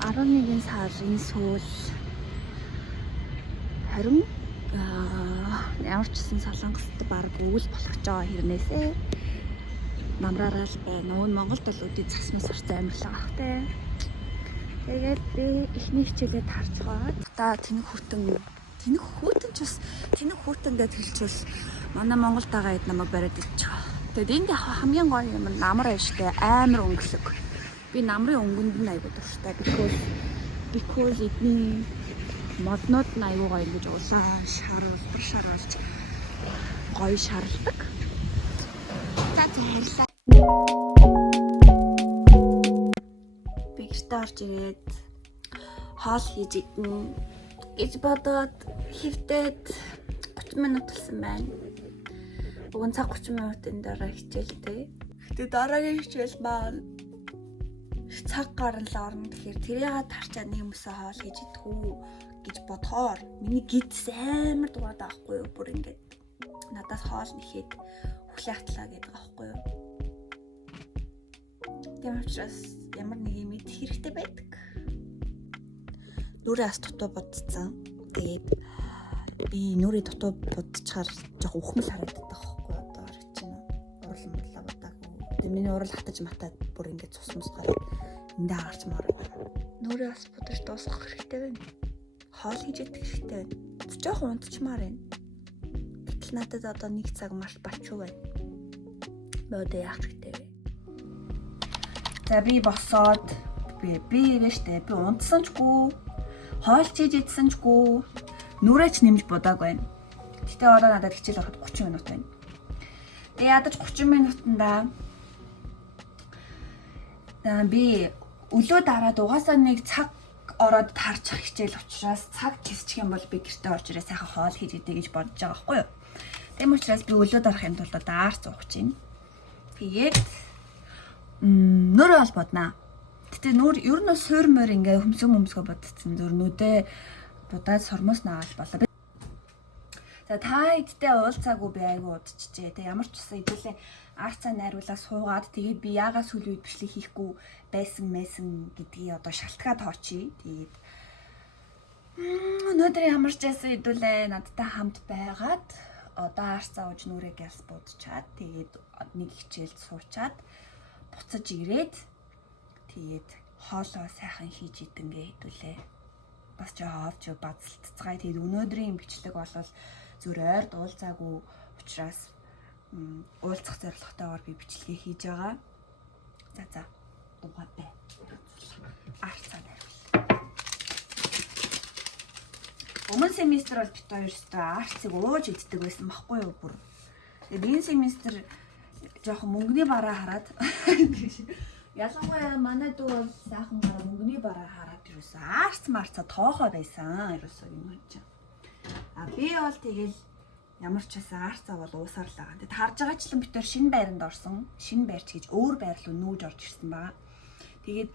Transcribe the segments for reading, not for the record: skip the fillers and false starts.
11 сарын сүүл харин ямар ч гэсэн Солонгост баг өвөл болох гэж байгаа хэрнээсээ намраараа л байна. Өвн Монголд бол үдий засмас урт амарлаа бах те. Тэгээд би эхний хичээлээ тарж байгаа. Та тэнэг хүүтэн ч бас тэнэг хүүтэн гэж хэлчихвэл манай Монголд байгаа хэд намайг бариад идчихээ. Тэгээд энд яг хамгийн гоё юм намар ааштай амар өнгөлөг. Би намрын өнгөнд нь аягүй дуртай. Because эдний моднууд нь аягүй гоё ингэж улаан шаруулж гоё шарладаг. За баярлалаа. Би гэртээ орж ирээд хоол хийж идэнэ гэж бодоод хөвтөд 30 минут болсон байна. Уг цаг 30 минутын дараа хичээлтэй. Гэтэ дараагийн хичээл маань цаг гарна л орно. Тэгэхээр тэрийгээ тарчаа нэг юмсаа хоол хийж идэх үү гэж бодохоор миний гидс амар дугаад байхгүй юу? Бүр ингээд надаас хоол нэхэд хүлээ хатлаа гэдэг байхгүй юу? Тийм учраас ямар нэг юм идэх хэрэгтэй байдаг. Нүрээ ас дутуу бодцсан. Тэгээд би нүрээ дутуу бодчихаар жоох ухмал харагдаад байгаа байхгүй юу? Одоо чинь урлан бодлоо бодаагүй. Тэгээд миний урал хатаж матаад бүр ингээд цус мус гараад эндээ гарч маар. Нүрээ ас бодож дуусгах хэрэгтэй байна. Хоол хийж идэх хэрэгтэй байна. Жоох унтчмаар байна. Гэтэл надад одоо 1 цаг маш бачуу байна. Бод яах хэрэгтэй вэ? За би босоод би вэштэй би унтсанчгүй. Хоол хийж идсэнчгүй. Нүрээч нэмж бодаагүй байна. Гэтэ одоо надад хичээл ороход 30 минут байна. Тэгээ ядаж 30 минутанда би өглөө дараад угаасаа 1 цаг ороод тарчих хичээл учраас цаг кисчих юм бол би гэртээ орж ирээ сайхан хоол хийж идэ гэж бодож байгаа байхгүй юу. Тийм учраас би өглөө дарах юм тулд аар зуух чинь. Тэгээд нүрээ бол боднаа. Гэтэ нүр ер нь суур мөр ингээ хөмсгөө бодцсон зөрнүүдээ будаад сормоос наагаал болоо. За та эдтэй уулзаагүй би айгу удчихжээ. Тэг ямар ч үсэн хэдүүлээ арцаа найруулаа суугаад тэгээд би яагаад сүүлийн үед бичлэг хийхгүй байсан гэдгийг одоо шалтгаан тоочий. Тэгээд өнөөдөр ямар ч байсан хэдүүлээ надтай хамт байгаад одоо арцаа ууж нүрээ гэлс будчаад тэгээд нэг хичээлд суучаад буцаж ирээд тэгээд хоолоо сайхан хийж идэнгээ хэдүүлээ. Бас жаавч бацалтцгаая. Тэгээд өнөөдрийн бичлэг бол зүр ойрд уулзаагүй учраас уулзах зорилготойгоор би бичлэгээ хийж байгаа. За дугаатай. Арцаа найруулаа. Өмнө семестр бол бит хоёр өстой арцыг ууж иддэг байсан байхгүй юу бүр. Тэгээд энэ семестр жоохон мөнгөний бараа хараад ялангуяа манай дүү бол сайхан гараа мөнгөний бараа хараад юусэн арц марцаа тоохоо байсан ерөөсөө юм чинь. Би бол тэгэл ямар ч байсан арцаа бол уусаар л байгаа. Тэгэд харж байгаачлан битэр шинэ байранд орсон. Шинэ байрч гэж өөр байр руу нүүж орж ирсэн байгаа. Тэгээд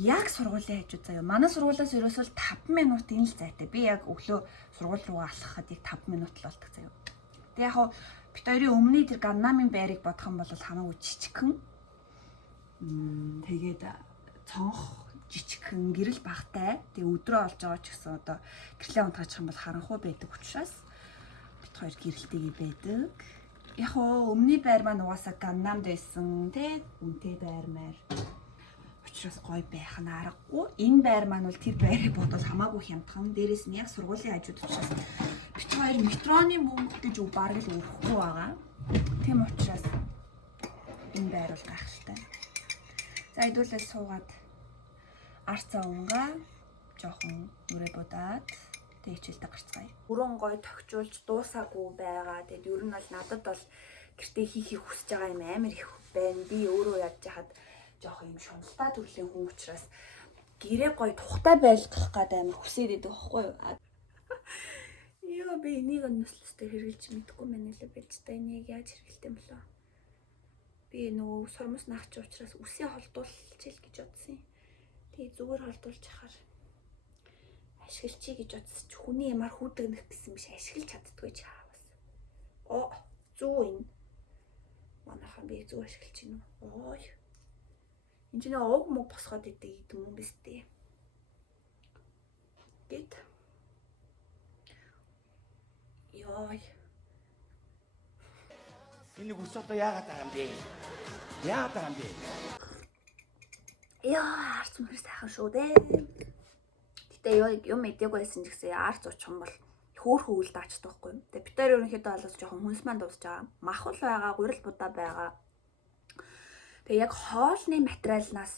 яг сургуулийн хажууд заяа. Манай сургуулиас ерөөсөө 5 минутын л зайтай. Би яг өглөө сургууль руу алхахад яг 5 минут л болдог заяа. Тэг яг бит хоёрын өмнөний тэр Ганнамын байрыг бодох юм бол хамаагүй жижигхэн. Тэгээд цонх жижигхэн гэрэл багтай. Тэгээ өдрөө олж байгаа ч гэсэн одоо гэрлээ унтгаачих юм бол харанхуй байдаг учраас бит хоёр гэрэлтэйгээ байдаг. Яг өмнөний байр маань угаасаа Ганнамд байсан тий үнтэй байр маяр. Учраас гоё байх нь аргагүй. Энэ байр маань бол тэр байрыг бодвол хамаагүй хямдхан. Дээрээс нь яг сургуулийн хажууд учраас бит хоёр метроны мөнгө гэж бараг л өрөхгүй байгаа. Тийм учраас энэ байр бол гайхалтай. За хэдүүлээ суугаад арцаа унгаа жоохон нүрээ будаад тэг хичээлдээ гарцгаая. Бүрэн гой тогтжуулж дуусаагүй байгаа. Тэгэд ер нь бол надад бол гэртээ хийхийг хүсэж байгаа юм амар их байна. Би өөрөө ядж хаад жоохон юм шуналтай төрлийн хүн учраас гэрээ гой тухтай байлгах гэдэг амар хүсээд байдаг байхгүй юу? Йоо би энийг өнөслөстэй хэрглэж мэдэхгүй мэн нэлээ байж та энийг яаж хэргэлтэй юм болоо. Би нөгөө сормос наагч учраас үсээ холдуулчих гэж бодсон юм. Тэгээ зүгээр холдуулж хахаар ашиглачий гэж бодсон ч хүний ямар хүүдэгнэх гэсэн биш ашиглаж чаддгүй ч хаавас. Зүү энэ. Манайхан би зүү ашиглаж гинэ. Энд чинь уг мөг босгоод идэг юм биз дээ. Гэт. Йой. Энэ хүс одоо яагаад байгаа юм бэ? Яагаад байгаа юм бэ? Яа, арц мөр сайхан шүү дээ. Гэтэ юм мэдээгүй байсан ч гэсэн арц уучхан бол хөөхөн үйл даачдаг байхгүй. Тэгээ бид нар ерөнхийдөө бол жоохон хүнс маань дуусж байгаа. Махвал байгаа, гурил будаа байгаа. Тэгээ яг хоолны материалнаас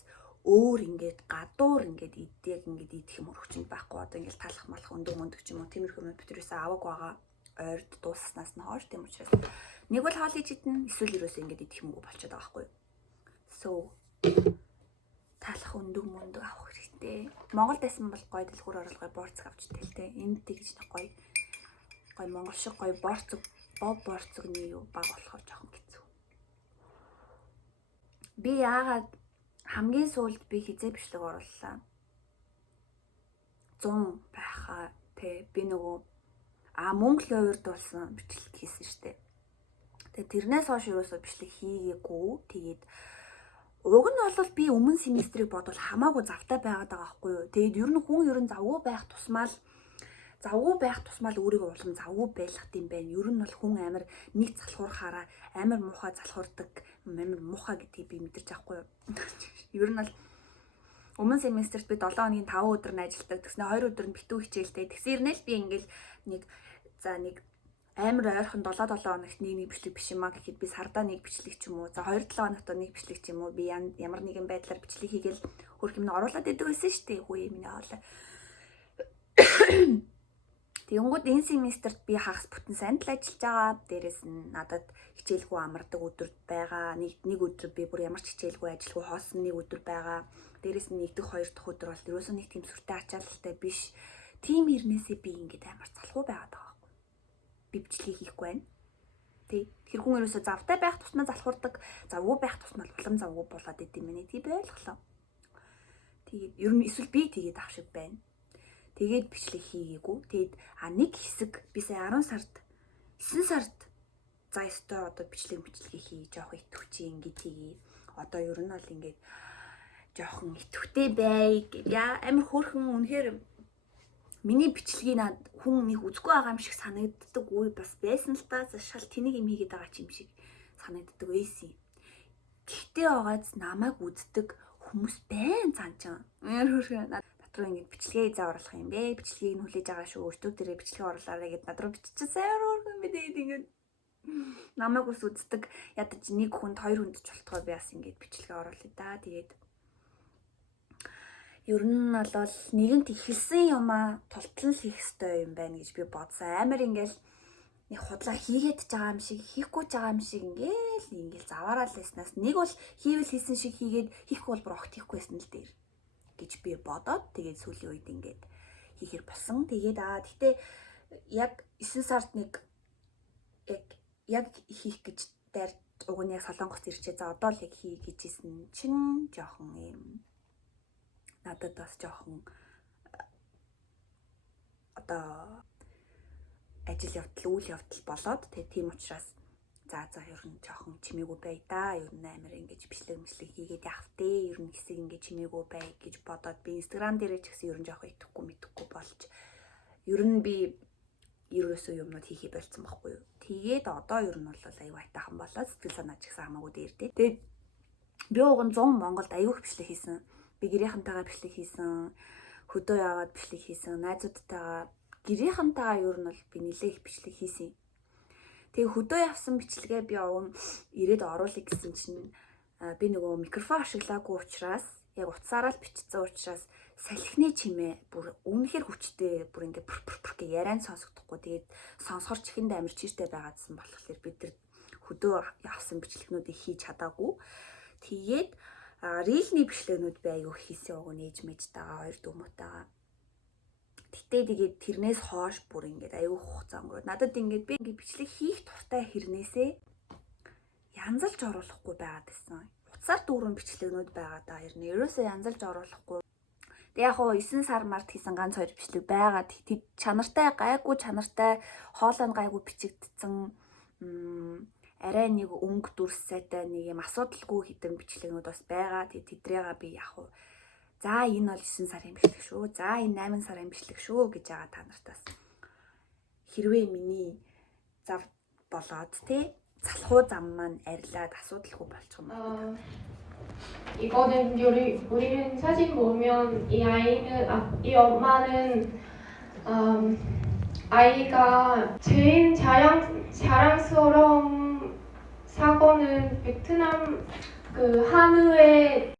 өөр ингээд гадуур ингээд идэх юм өргөчөнд байхгүй. Одоо ингээд талах малах өндөг ч юм уу тиймэрхүү юм битрээсээ аваг байгаа. Ойрд дуусснаас нь хойш тийм учраас нэг бол хоол иж идэн эсвэл ерөөсөө ингээд идэх юмгүй болчиход байгаа байхгүй. So талах өндөг авах хэрэгтэй. Монгол дайсан бол гоё дэлгүүр оруулгыг борцог авчтай л те. Энд тэгж гоё монгол шиг гоё борцогны юу баг болохоор жоохон хэцүү. Би яагаад хамгийн сүүлд би хизээ бичлэг орууллаа. 100 байхаа те би нөгөө Монголын хувьд болсон бичлэг хийсэн штэ. Тэгээ тэрнээс хойш юусоо бичлэг хийгээгүй. Тэгээд уг нь бол би өмнө семестрийг бодвол хамаагүй завтай байгаад байгаа байхгүй юу. Тэгээд ер нь хүн завгүй байх тусмал өөрийгөө улам завгүй байлгах юм байна. Ер нь бол хүн амар нэг залхуурахаараа амар муухай залхуурдаг, амар муухай гэдгийг би мэдэрч байхгүй юу. Ер нь бол өмнө семестрт би 7 хоногийн 5 өдөр нь ажилладаг. Тэгснэ 2 өдөр нь битүү хичээлтэй. Тэгсэн ирнэ л би ингээл нэг амар ойрхон 7 хоногт нэг бичлэг биш юмаа гэхэд би сардаа нэг бичлэг ч юм уу. За 2-7 хоногт нэг бичлэг ч юм уу. Би ямар нэгэн байдлаар бичлэг хийгээл хөрх юм оруулаад идэг байсан шүү дээ. Хүү юм яалаа. Тэгэнгүүт энэ семестрт би хагас бүтэн сайн л ажиллаж байгаа. Дээрээс нь надад хичээлгүй амардаг өдөр байгаа. Нэг өдөр би бүр ямар ч хичээлгүй ажилгүй хоосон нэг өдөр байгаа. Дээрээс нь 1 дахь 2 дахь өдөр бол ерөөсөө нэг тийм сүртэй ачаалттай биш. Тим ирнээсээ би ингээд амар залхуу байгаад байгаа байхгүй. Би бичлэг хийхгүй байна. Тэг. Тэр хүн ерөөсөө завтай байх тусмаа залхуурдаг, завгүй байх тусмаа улам завгүй болоод идэм мэнэ. Тий байлглаа. Тэгээд ер нь эсвэл би тэгээд авах шиг байна. Тэгээд бичлэг хийгээгүй. Тэгээд нэг хэсэг би сая 10 сард 9 сард за ёстой одоо бичлэг хийж явах итгэвчээ ингэж хийгээ. Одоо ер нь бол ингээд жоохон итгэвтэй бай. Яа амар хөөрхөн үнэхээр миний бичлэгийг хүн нэг үзгүй байгаа юм шиг санагддаг үе бас байсан л та. Шал тэнийг юм хийгээд байгаа юм шиг санагддаг байсан. Гэхдээ байгааз намайг үздэг хүмүүс байн цаанчаа. Амар хөөрхөн руу ингэж бичлэгээ зааварлах юм бэ? Бичлэгийг нь хүлээж байгаа шүү. Өчтөд дээрээ бичлэг оруулаарай гэд над руу биччихсэн. Сайн өргөн би тэгээд ингэж намайг ус үздэг. Ядаж нэг хүнд 2 хүнд ч болтгоо би бас ингэж бичлэгээ оруулъя да. Тэгээд ер нь бол нэгэнт ихэлсэн юмаа тултлан хийх ёстой юм байна гэж би бодсон. Амар ингээл нэг худлаа хийгээд байгаа юм шиг, хийхгүй байгаа юм шиг ингээл заваараа л яснаас нэг бол хийвэл хийсэн шиг хийгээд хийхгүй бол бүр огт хийхгүйсэн л дээр гэж би бодоод тэгээд сүүлийн үед ингээд хийхэр болсон. Тэгээд гэхдээ яг 9 сард нэг яг хийх гэж дайрч уг нь яг Солонгост ирчээ. За одоо л яг хий гэжсэн чинь жоохон юм надад бас жоохон одоо ажил явдал үйл явдал болоод тийм учраас за ер нь жоохон чимээгүй бай да. Ер нь амар ингэж бичлэг хийгээд явах те. Ер нь хэсэг ингэж чимээгүй бай гэж бодоод би Instagram дээрээ ч гэсэн ер нь жоохон итгэхгүй болж ер нь би ерөөсөө юмнууд хийхий болцсон байхгүй юу. Тэгээд одоо ер нь бол аюу айтаахан болоод сэтгэл санаа ч гэсэн хамаагүй дээр те. Тэгээд би уг нь 100 Монголд аюух бичлэг хийсэн. Би гэрийнхэнтэйгээ бичлэг хийсэн. Хөдөө яваад бичлэг хийсэн. Найзуудтайгаа гэрийнхэнтэйгээ ер нь бол би нэлээ их бичлэг хийсэн. Тэгээ хөдөө явсан бичлэгээ би ирээд оруулъя гэсэн чинь би нөгөө микрофон ашиглаагүй учраас яг утсаараа л бичсэн учраас салхины чимээ бүр үнэхээр хүчтэй бүр ингээ пүр гэ яриан сонсогдохгүй. Тэгээд сонсохор чихэнд амир чиртэй байгаадсан болохоор бид нар хөдөө явсан бичлэгнүүдийг хийж чадаагүй. Тэгээд рилний бичлэгнүүд би аягүй хийсэн уг нээж мэжтэйгаа хоёр дүүмөтэйгаа. Тэгээд тэрнээс хоош бүр ингээд аюу хугацаа өнгөрөөд надад ингээд би ингээд бичлэг хийх туртай хэрнээсээ янзалж оруулахгүй байгаад байсан. Утсаар дүүрэн бичлэгнүүд байгаа да. Ерөөсөө янзалж оруулахгүй. Тэг яг хоо 9 сар март хийсэн ганц 2 бичлэг байгаа. Чанартай гайгүй чанартай хоолой гайгүй бичигдсэн арай нэг өнгө дүрсэтэй нэг юм асуудалгүй хитэн бичлэгнүүд бас байгаа. Тэгээд тэдрээгээ би яг уу за энэ бол 9 сарын бичлэг шүү. За энэ 8 сарын бичлэг шүү гэж байгаа та нартаас. Хэрвээ миний зав болоод тий залхуу зам маань арилаад асуудалгүй болчих юм байна. 이거는 우리는 사진 보면 이 엄마는 아이가 제일 자랑스러운 사고는 베트남 그 한우의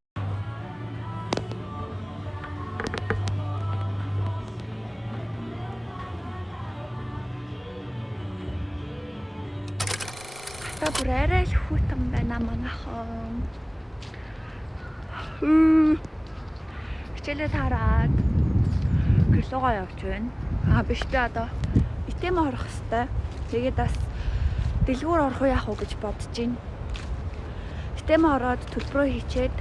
Та бүр арай л хүүтэн байна манайхан. Хичээлээ тараад гэрлөөгөө явж байна. Биш би одоо итэм орох хэвээр. Тэгээд бас дэлгүүр орох уу яах вэ гэж бодож байна. Итэм ороод төлбөрөө хийчээд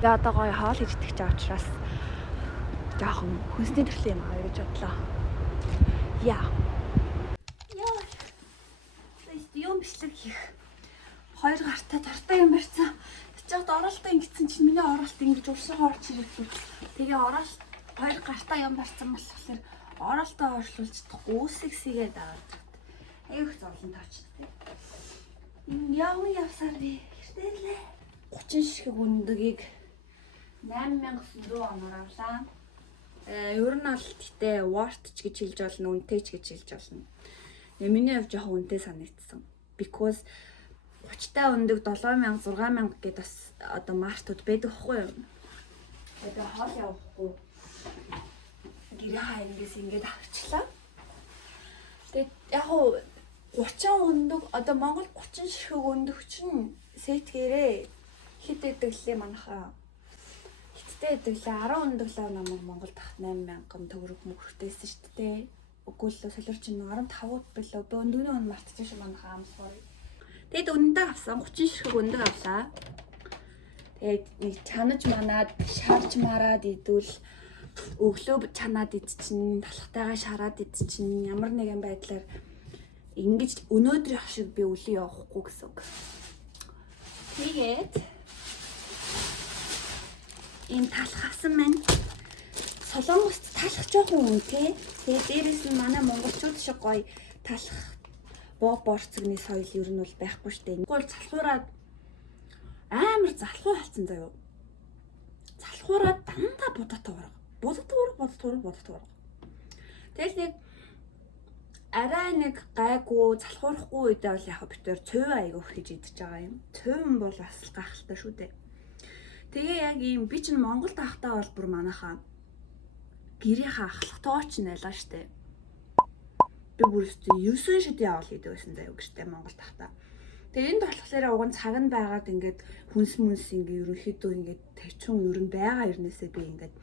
би одоо гоё хоол хийж идэх гэж байгаа учраас жоохон хүнсний төрлийн юм аа гэж бодлоо. Яа. Юм бичлэг хийх. 2 гартаа тартай юм барьсан. Тэгчээд оролтоо ингэсэн чинь миний оролт ингэж уршиг орч ирсэн. Тэгээ оролт 2 гартаа юм барьсан болохоор оролтоо оршлуулж чадахгүй үсэгсгээд аваад. Аюух зовлон тавчтай. Яв явсаар би хэртэлээ. 30 ширхэг өндгийг 8900 оноор авлаа. Ер нь бол гэтээ worth ч гэж хэлж болно, үнэтэй ч гэж хэлж болно. Миний хувьд жоохон үнэтэй санагдсан. Because 30-та өндөг 7000 6000 гэдээ бас одоо маркетууд байдаг хгүй юу? Одоо хоол явахгүй. Гэрээ хаянгээс ингэж авчлаа. Тэгээд яг хуу 30 өндөг одоо Монгол 30 ширхэг өндөг чинь сэтгээрээ хэд байдаг лээ манайхаа. Хиттэй байдаг лээ 10 өндөглөө намайг Монголд тахт 8000 төгрөг мөхөртэйсэн шүү дээ. Үгүй л солирч нь 15-д билүү. Би өндөгний өн мартчихсан манайхаа амсгоо. Тэгэд өндөө авсан 30 ширхэг өндөг авлаа. Тэгээд нэг чанаж манаад шарж мараад идвэл өглөө чанаад идчихин, талхтайгаа шараад идчихин ямар нэгэн байдлаар ингэж өнөөдрийн шиг би өлөө явахгүй гэсэн үг. Тэгээд энэ талхасан маань Солонгост талах жоохон үнэтэй. Тэгээд дээрэс нь манай монголчууд шиг гоё талах борцогны соёл ер нь бол байхгүй штэ. Тэгвэл залхуураад амар залхуу болсон заяа. Залхуураад дандаа будатуурах. Тэгэл нэг арай нэг гайгүй залхуурахгүй үедээ бол яг битээр цөв айгуух гэж идэж байгаа юм. Цөв нь бол бас гахалтай шүү дээ. Тэгээ яг ийм би чинь Монголд ахтаа бол бүр манайхаа гэрийнхаа ахлах тооч найлаа штэ. Би бүрстээ 9 шид явал хийдэг байсан заяа гэжтэй Монгол тахта. Тэгээ энд болохоор уг нь цаг нь байгаад ингээд хүнс ингээ ерөнхийдөө ингээд тавьчин ер нь байгаа ернээсээ би ингээд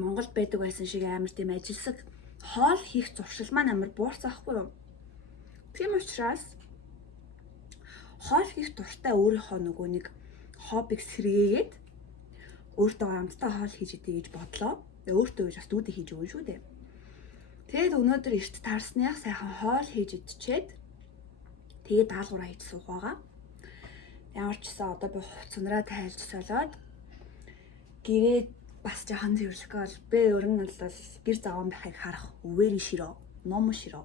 Монголд байдаг байсан шиг амар тийм ажилсаг хоол хийх зуршил маань амар буурцаахгүй юу. Тийм учраас хоол хийх дуртай өөрийнхөө нөгөө нэг хоббиг сэргээгээд өөртөө амттай хоол хийж идэ гэж бодлоо. Өөртөө гэж бас дүүдээ хийж өгөн шүү дээ. Тэгэд өнөөдөр эрт таарсных сайхан хоол хийж идчихэд тэгээд даалгавраа хийж суух байгаа. Ямар ч гэсэн одоо би хувцсанараа тайлж солиод гэрээ бас жахан зэвэрлэх бол би ер нь бол гэр заван байхыг харах өвөрийн ширөө, ном ширөө.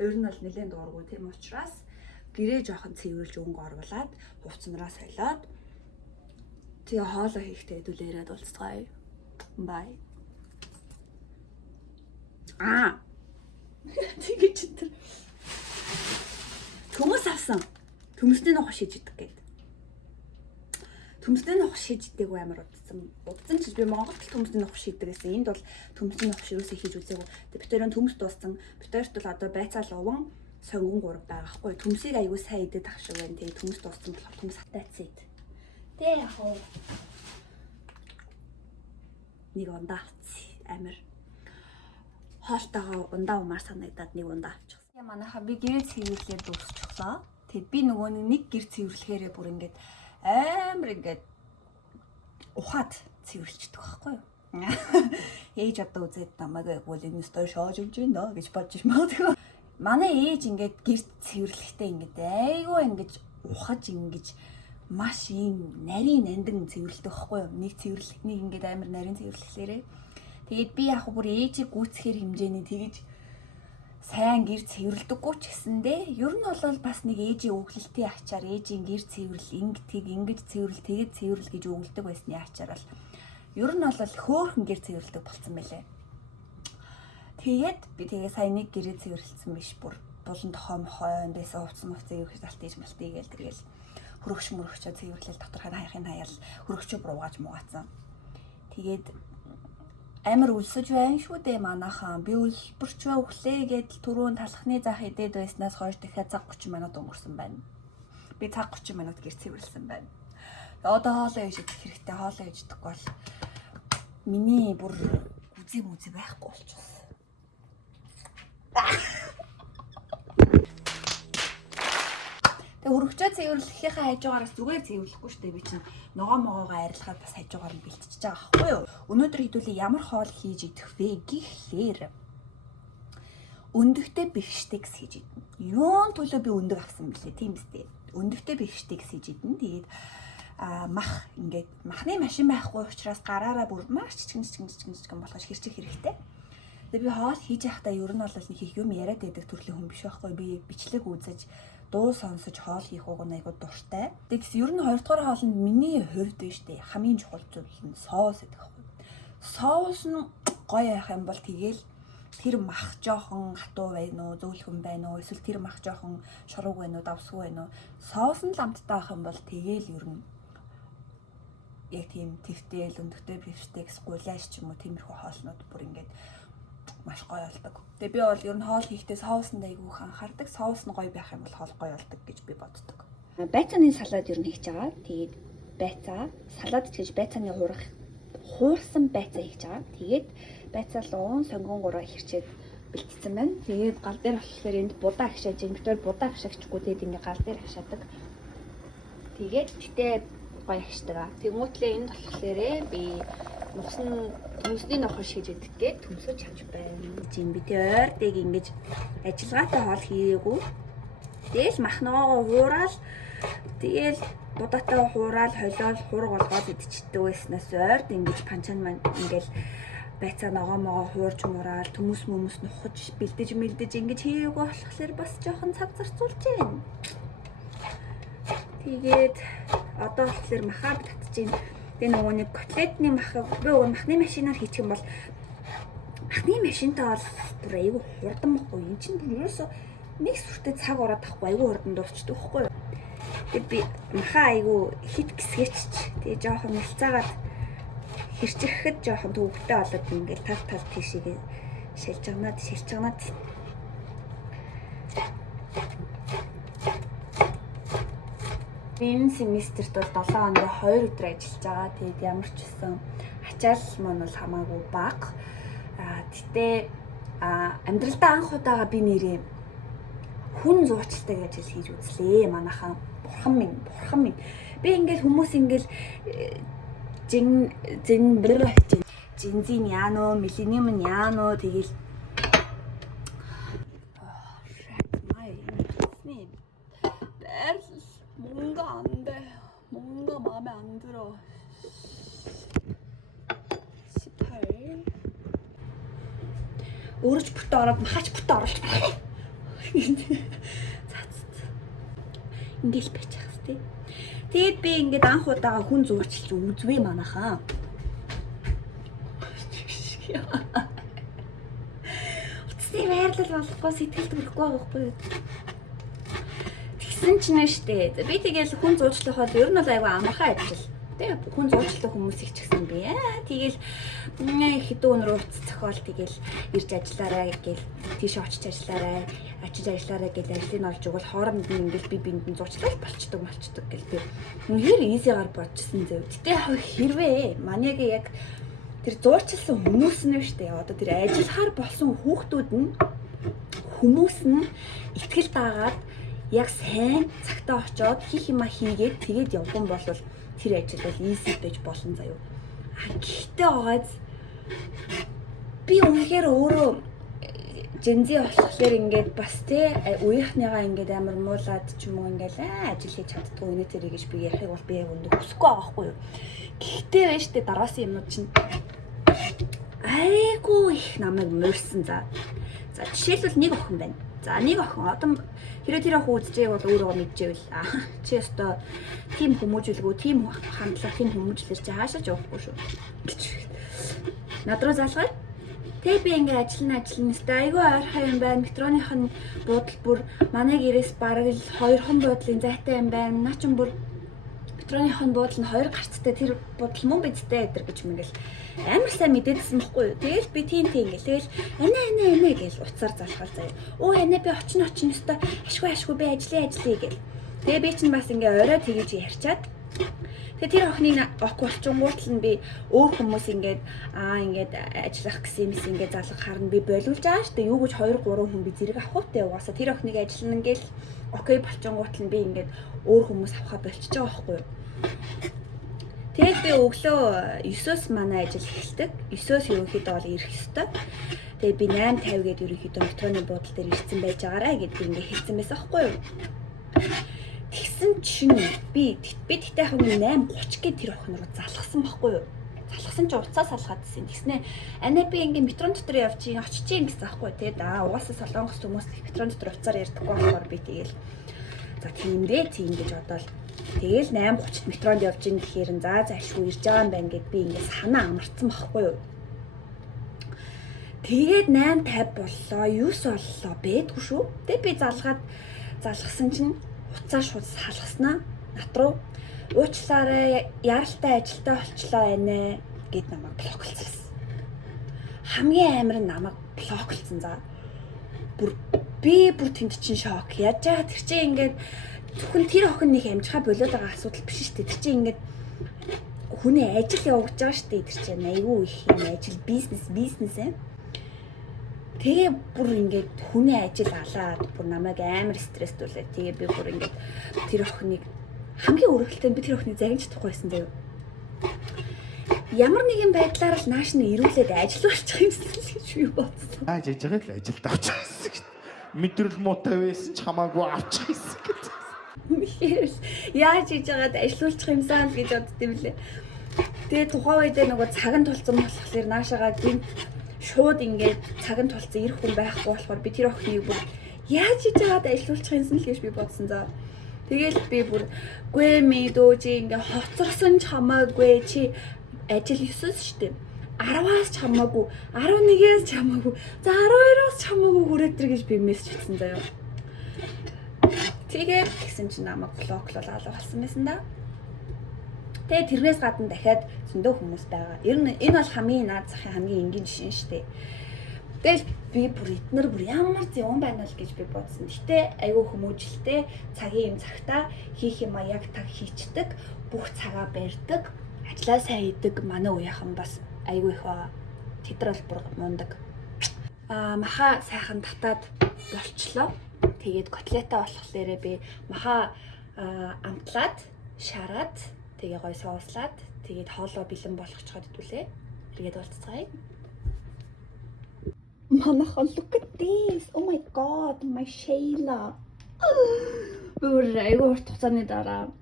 Ер нь бол нэлээд дуургүй тийм учраас гэрээ жахан цэвэрлж өнгө оруулаад хувцсанараа солиод тэгээ хоолоо хийхдээ хэдүүлээрээд уулзцгаая. Bye. Тэгээ чи тэр төмөс авсан. Төмөсний нохо шиж идэг гээд. Төмөсний нохо шиж идэг амар удсан. Удсан ч би Монголд төмөсний нохо шийдэг гэсэн. Энд бол төмөсний нохо ширүүсээ хийж үзээгүй. Бид тэрэн төмөс дууссан. Бид хоёрт бол одоо байцаал уван сонгон 3 байгаа хгүй. Төмсийг аягүй сайн идэх ах шиг байна. Тэгээ төмөс дууссан болохоор төмөс хатайцсан ид. Тэ яг уу. Нэг ундаа амар хоолтойгоо ундаа умаар санагдаад нэг ундаа авчихсан. Манайхаа би гэрээ цэвэрлээд дуусчихлаа. Тэгэд би нөгөө нэг гэр цэвэрлэхээрээ бүр ингээд амар ингээд ухаад цэвэрлчихдэг байхгүй юу? Ээж одоо үзээд намайг бол энэ стори шоож өгч байна гэж бодож магадгүй. манай ээж ингээд гэрт цэвэрлэхдээ ингээд айгүй ингэж ухаж ингэж маш ийм нарийн нандин цэвэрлдэг байхгүй юу? Нэг цэвэрлэхнийг ингээд амар нарийн цэвэрлэхлээрээ. Тэгээд би яг бүр ээжийг гүйцэхээр хэмжээний тэгэж сайн гэр цэвэрлдэггүй ч гэсэндээ ер нь бол бас нэг ээжийн өглөлтийн ачаар ээжийн гэр цэвэрлэл ингэж цэвэрлэл тэгээд цэвэрлэл гэж өгүүлдэг байсны ачаар бол ер нь бол хөөхөн гэр цэвэрлдэг болсон байлээ. Тэгээд би тэгээ сайн нэг гэрээ цэвэрлсэн биш бүр булан тохоо мохоо байсан хувцсан хувцыг өгч талтыг малтыг гээл тэргээл хөрөгчөө цэвэрлэл доторхой хаяхын хаяал хөрөгчөө буугааж муугаацсан. Тэгээд амар өлсөж байна шүү дээ манайхан. Би өлбөрч бай өглөө гэдэл түрүүн талхны заах идээд байснаас хойш дахиад цаг 30 минут өнгөрсөн байна. Би цаг 30 минут гэр цэвэрлсэн байна. Одоо хоолоо ээж идэх хэрэгтэй. Хоолоо ээж идэхгүй бол миний бүр үзий байхгүй болчихсон. Тэгээ хөрөгчөө цэвэрлэхийнхаа хажуугаараас зүгээр цэвэрлэхгүй шүү дээ. Би чинь ногоо могоогоо арилгаад бас хажуугаар нь бэлтчихэж байгаа байхгүй юу? Өнөөдөр хэдүүлээ ямар хоол хийж идэх вэ гэхлээр өндөгтэй бифштекс хийж идэнэ. Юун төлөө би өндөг авсан бэлээ тийм үстэй. Өндөгтэй бифштекс хийж идэнэ. Тэгээд мах ингээд махны машин байхгүй учраас гараараа бүр маш чичгэн болгож хэрчих хэрэгтэй. Тэгээ би хоол хийж явахдаа ер нь бол нэг их юм яриад байдаг төрлийн хүн биш байхгүй. Би бичлэг үзэж дуу сонсож хоол хийх уг нь айгуу дуртай. Тэгс ер нь 2 дугаар хоолнд миний хувьд биш дээ. Хамгийн чухал зүйл нь соус гэдэг байхгүй. Соус нь гоё явах юм бол тэгээл тэр мах жоохон хатуу байна уу, зөөлхөн байна уу, эсвэл тэр мах жоохон шурууг байна уу, давсгүй байна уу. Соус нь ламттай байх юм бол тэгээл ер нь яг тийм твтэл өндөгтэй бифштекс гуляш ч юм уу тиймэрхүү хоолнууд бүр ингээд маш гоё болдог. Тэгээ би бол ер нь хоол хийхдээ соуснд айгүй их анхаардаг. Соус нь гоё байх юм бол хоол гоё болдог гэж би боддог. Байцааны салаад ер нь хийж байгаа. Тэгээд байцаа, салаад гэж байцааны хуурсан байцаа хийж байгаа. Тэгээд байцаа луун сонгонгороо хэрчээд бэлтцсэн байна. Тэгээд гал дээр болохоор энд будаа хашааж, эмэгтэй будаа хашаагчгүй тэгээд ингээ гал дээр хашаадаг. Тэгээд гэтээ гоё хашдаг. Тэнгүүтлээ энд болохоор би төмсний нохор шийж идэх гээд төмсөж авч байна. Жин би тэр ойртыг ингэж ажиллагаатай хоол хийгээгүй. Тэгэл махногоогоо хуураад тэгэл будаатай хуураад холиол хург болгоод идчихдэг байснаас ойрт ингэж панчан маань ингээл байцаа ногоо могоо хуурж мураал төмөс нухаж бэлдэж ингэж хийгээгүй болохоор бас жоохон цаг зарцуулж байна. Тэгээд одоо болохоор махаа татж байна. Тэгээ нөгөө нэг котлетны махыг би махны машинаар хийчих юм бол махны машинтай бол бүр айгүй хурдан байхгүй. Энд чинь бүр ерөөсөө нэг сүртэй цаг ороод тахгүй айгүй хурдан дуусчдаг байхгүй юу. Тэгээд би махаа айгүй хит гисгээч. Тэгээ жоохон нэлцаагаад хэрчрэхэд жоохон төвөгтэй болоод ингээл тал тийшээ шилж чагнаад энэ семестрт бол 7 хоногийн 2 өдөр ажиллаж байгаа. Тэгээд ямар ч байсан ачаал маань бол хамаагүй бага. Гэтээ амьдралдаа анх удаага би нэрээ хүн зуучилтай гэж хийж үзлээ. Манайхаа бурхан минь. Би ингээл хүмүүс ингээл Жинзин яано, миллениум яано тэгэл 뭔가 마음에 안 들어. 18. өөрөж бүтэ ороод махаач бүтэ оруулж байна. Ингээл байж хас тий. Тэгээд би ингээд анх удаага хүн зурчилж үзвээ манайхаа. Утасны байрлал болохгүй сэтгэл төрөхгүй байхгүй. Тэгсэн чинь штэ. Би тэгэл хүн зурчлах бол ер нь бол айгүй амархан ажил. Тэгээ хүн зурчлах хүмүүсийг ч гэсэн би тэгэл хэдэн өнөр уулц зохиол тэгэл ирж ажиллаарай гэл тийш очиж ажиллаарай гэж ажлыг олж өгвөл хооронд нь ингээл би биэнд зурчлал болчдөг гэл би үнэхээр ийзигаар бодчихсон зөв. Гэтэ хэрвээ манайг яг тэр зурчилсан хүмүүс нь штэ. Одоо тэр ажиллахаар болсон хүмүүс нь ихтгэл даагаад яг сайн цагтаа очоод хийх юма хийгээд тэгээд явган бол тэр ажил бол easy байж болно заяа. Гэхдээ байгааз би үнэхээр өөрөө Жензи болохоор ингээд бас тий үеийнхнийгаа ингээд амар муулаад ч юм уу ингээд ажил хийж чаддгүй өнөө тэрий гэж би ярихыг бол би яг өндөө хүсэхгүй байгаа байхгүй юу. Гэхдээ байж тээ дараасан юмнууд чинь айгуу их намайг морьсон за. За жишээлбэл нэг охин байна. За нэг охин одоо хэрэв тэр охин үзчихээг бол өөрөө мэдчихвэл чи өстой тийм хүмүүжүүлгүй, тийм хандлага, тийм хүмүүжлэр чи хаашаач явахгүй шүү гэж. Над руу залгаад тэг би ингээ ажиллана өстой айгүй ойрхон юм байна. Метроных нь буудал бүр манай гэрээс бараг л 2 хон буудлын зайтай юм байна. Наа ч бүр метроных нь буудал нь 2 гарцтай тэр буудал мөн бидтэй өдр гэж мэгэл амар сайн мэдээдсэн бохгүй юу. Тэгэл би тийм гэл тэгэл анаа гэл уцаар залхал заяа. Өө анаа би очно өстой ашгүй би ажиллая гэл. Тэгээ би чинь бас ингээ орой тэгэж ярьчаад тэгээ тэр охиныг охгүй болчингуутл нь би өөр хүмүүс ингээд ажиллах гэсэн юмс ингээд залгах харна би болиулж байгаа штэ юу гэж 2 3 хүн би зэрэг авахтай угаасаа тэр охиныг ажиллана ингээл окей болчингуутл нь би ингээд өөр хүмүүс авахаа болчихж байгаа байхгүй юу. Тэгээд би өглөө 9-оос манай ажил эхэлдэг. 9-оос ерөнхийдөө бол ирэх ёстой. Тэгээд би 8:50 гээд ерөнхийдөө метроны буудлын дээр ирсэн байж байгаарай гэд би ингээд хэлсэн байсан байхгүй юу. Тэгсэн чинь би тэгтээ хамгийн 8:30 гээд тэр охин руу залгасан байхгүй юу. Залгасан чи уцаа салгаадсэн. Тэгснэ анаа би ингээ метрон дотор явчих очиж гэсэн байхгүй тий. Угаасаа солонгос хүмүүс метрон дотор уцаар ярьдаггүй болохоор би тэгэл за тийм гэж бодоол. Тэгэл 8:30-д метронд явж ийн гэхээр зайлшгүй ирж байгаа юм байна гэд би ингээ санаа амарцсан байхгүй юу. Тэгээд 8:50 боллоо, 9 боллоо бэдгүй шүү. Тэгээд би залгасан чинь уцаа шууд салгаснаа над руу уучлаарай яралтай ажилтаа болчлоо байна гэд намайг блоклцсан. Хамгийн амар нь намайг блоклцсан за. Би бүр тэнд чинь шок. Яаж яагаад тэр чинь ингээд зөвхөн тэр охин нэг амжихаа болоод байгаа асуудал биш шүү дээ. Тэр чинь ингээд хүний ажил явагдаж байгаа шүү дээ. Тэр чинь айгүй их юм ажил бизнес ээ. Тэгээ бүр ингээд хүний ажил алаад бүр намайг амар стресстүүлээ. Тэгээ би бүр ингээд тэр охиныг хамгийн өргөлтэй би тэр охиныг загинж чадахгүй байсан заяа. Ямар нэгэн байдлаар л нааш нь ирүүлээд ажиллуулчих юмсан л гэж би бодсон. Жиж байгаа л ажилд авчих гэсэн гэж. Мэдрэл муутай байсан ч хамаагүй авчих гэсэн гэж. Яаж хийж байгаад ажиллуулчих юмсан л гэж боддсон юм лээ. Тэгээ тухайн үед нөгөө цаг нь тулцсан болохоор наашаага гинт шууд ингээд цаг нь тулцсан ирэх хүн байхгүй болохоор би тэр охиныг бүр яаж хийж байгаад ажиллуулчих юмсан л гэж би бодсон заа. Тэгэл би бүр гүй мэдөө чи ингээ хоцорсон ч хамаагүй чи ажил 9-с штэ 10-аас ч хамаагүй 11-ээс ч хамаагүй за 12-оос ч хамаагүй хүрээд тэр гэж би мессеж хийсэн заяа. Тэгээд гисэн чи намайг блоклол алуулсан байсан да. Тэгээд тэрнээс гадна дахиад зөндөө хүмүүс байгаа. Ер нь энэ бол хамгийн наад захын хамгийн энгийн жишээ штэ. Тэгэл би бүр эднэр бүр ямар зөвөн байна л гэж би бодсон. Гэтэ айгүй хүмүүжлтэй цагийн юм цагтаа хийх юм а яг таг хийчдэг, бүх цагаа барьдаг, ажиллаа сайн хийдэг манай үеийнхэн бас айгүй их байгаа. Тэд нар бол бүр мундаг. Маха сайхан татаад болчлоо. Тэгээд котлета болохлээрээ би маха амтлаад, шараад, тэгээ гой соослаад, тэгээд хоолоо бэлэн болгочход идүүлээ. Эргээд болцгаая. Mama, look at this. Oh my god, my Shayla. Бүр айгүй урт хугацааны дараа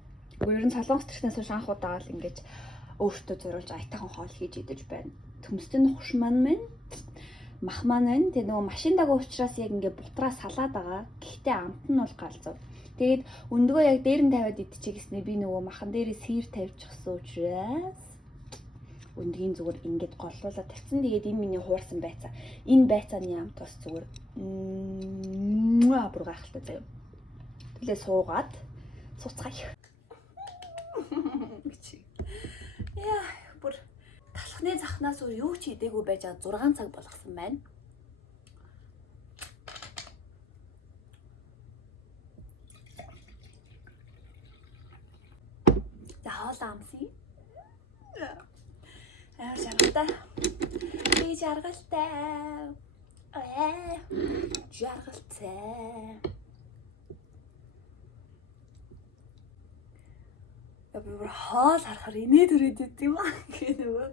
ер нь солонгос төрхнөөс анх удаа л ингэж өөртөө зориулж айтайхан хоол хийж идэж байна. Төмсдөн нухш маань мах маань тэг нөгөө машин дагаа уучраас яг ингээ бутраа салаад байгаа. Гэхдээ амт нь бол галзуу. Тэгээд өндгөө яг дээр нь тавиад идчихээ гэснээр би нөгөө махан дээрээ сэр тавьчихсан учраас өндгийн зүгээр ингээд голлуулаад тавьсан. Тэгээд энэ миний хуурсан байцаа. Энэ байцааны амт бас зүгээр бүр гайхалтай заяа. Тэглээ суугаад суцгаая. Яа, бүр талхны захнаас өөр юу ч идээгүй байж байгаа 6 цаг болгосон байна. За хоолоо амсъя. Жаргалтай. Би жаргалтай. Жаргалтай. Би бүр хоол харахаар инээд өрөөд идэв юм аа гэх нөгөө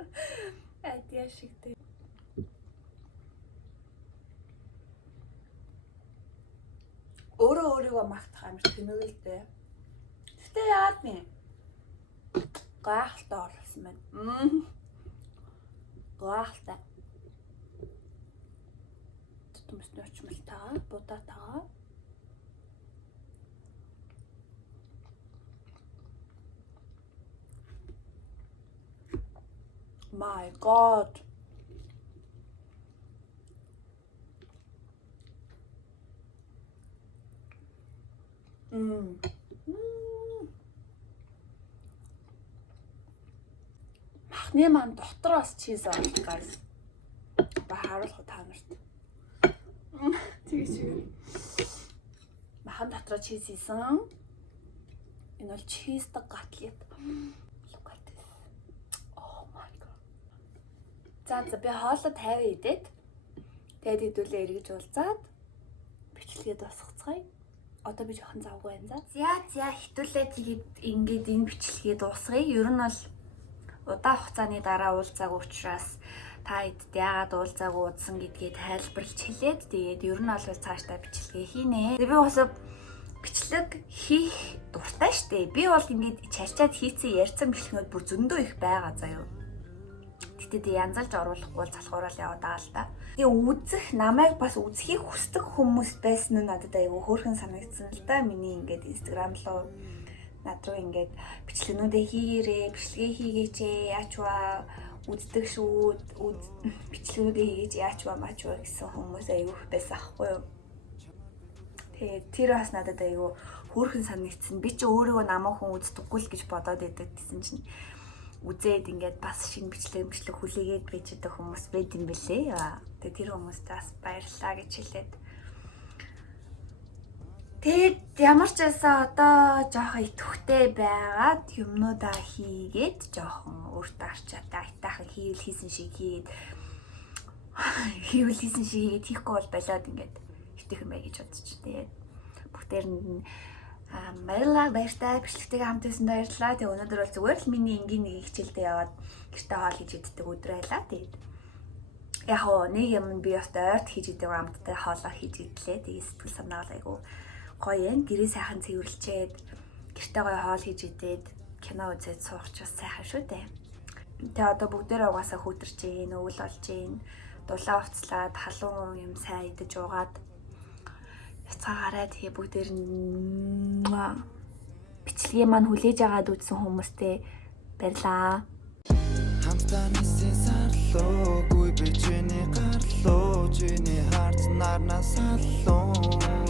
адьяа шигтэй. амар тэнүүлтэй. Гэтэ яад вэ? Гайхалтай орлсон байна. Гайхалтай. Тутамсны очмолтойгоо будаатайгаа. My God. Махны маань дотроос чиз авах guys. Ба харуулах та нарт. Тэгэж. Махан дотроо чиз хийсэн. Энэ бол чизтэй гатлет. Look at this. Oh my God. За би хоолой 50 идээд тэгээд хэдүүлээ эргэж уулзаад бичлэгээ дуусгацгаая. Одоо би жоохон завгүй байна. За хэдүүлээ тэгээд ингээд энэ бичлэгээ дуусгая. Ер нь бол удаан хугацааны дараа уулзаагүй учраас та эдд яагаад уулзаагүй удсан гэдгийг тайлбарлаж хэлээд тэгээд ер нь бол цаашдаа бичлэгээ хийнэ. Би бас бичлэг хийх дуртай штэ. Би бол ингээд чарчаад хийцэн ярьсан бичлэгнүүд бүр зөндөө их байгаа заяа. Тэгтээ янзалж оруулахгүй бол залхуурал яваад байгаа л да. Тэгээ үзэх намайг бас үзхийг хүсдэг хүмүүс байсан нь надад айгүй хөөрхөн санагдсан л да. Миний ингээд Instagram руу над руу ингээд бичлэгнүүдээ хийгээрээ, бичлэгээ хийгээч яачваа үздэг шүү. Бичлэгнүүдээ хийгээч яачваа мачваа гэсэн хүмүүс айгүй байсан ахгүй юу. Тэгээд тэр бас надад айгүй хөөрхөн санагдсан. Би ч өөрийгөө намаа хүн үздэггүй л гэж бодоод идэг гэсэн чинь үзээд ингээд бас шинэ бичлэг хүлээгээд байж байгаа хүмүүс байд юм бэлээ. Тэгээд тэр хүмүүст бас баярлалаа гэж хэлээд. Тэгээд ямар ч байсан одоо жоохон итвэхтэй байгаад юмнуудаа хийгээд жоохон өөртөө арчаатай айтаахан хийвэл хийсэн шиг хийгээд хийхгүй бол болоод ингээд хитэх юм бай гэж бодчих. Тэгээд бүгдээр нь баярлалаа баяртай бичлэгтэйгээ хамт байсан баярлалаа. Тэгээ өнөөдөр бол зүгээр л миний энгийн нэг хичээлдээ яваад гэртээ хоол хийж иддэг өдөр байлаа. Тэгээд яг нэг юм би бас ойрт хийж идэг хамттай хоолоо хийж идлээ. Тэгээд сэтгэл санаа айгу гоё юм. Гэрээ сайхан цэвэрлчээд гэртээ гоё хоол хийж идээд кино үзээд суух ч бас сайхан шүү дээ. Тэгээ одоо бүгдээрээ угаасаа хөтөрч ийн, өвөл болж ийн, дулаа уцлаад халуун юм сайн идэж уугаад яцгаараа тэгээ бүгдээр нь бичлэгээ маань хүлээж аваад үзсэн хүмүүстээ баярлаа. Хамтдаа нисэн сарлуу, гуй бичний гарлуу, чиний харц нарнаа саллуу.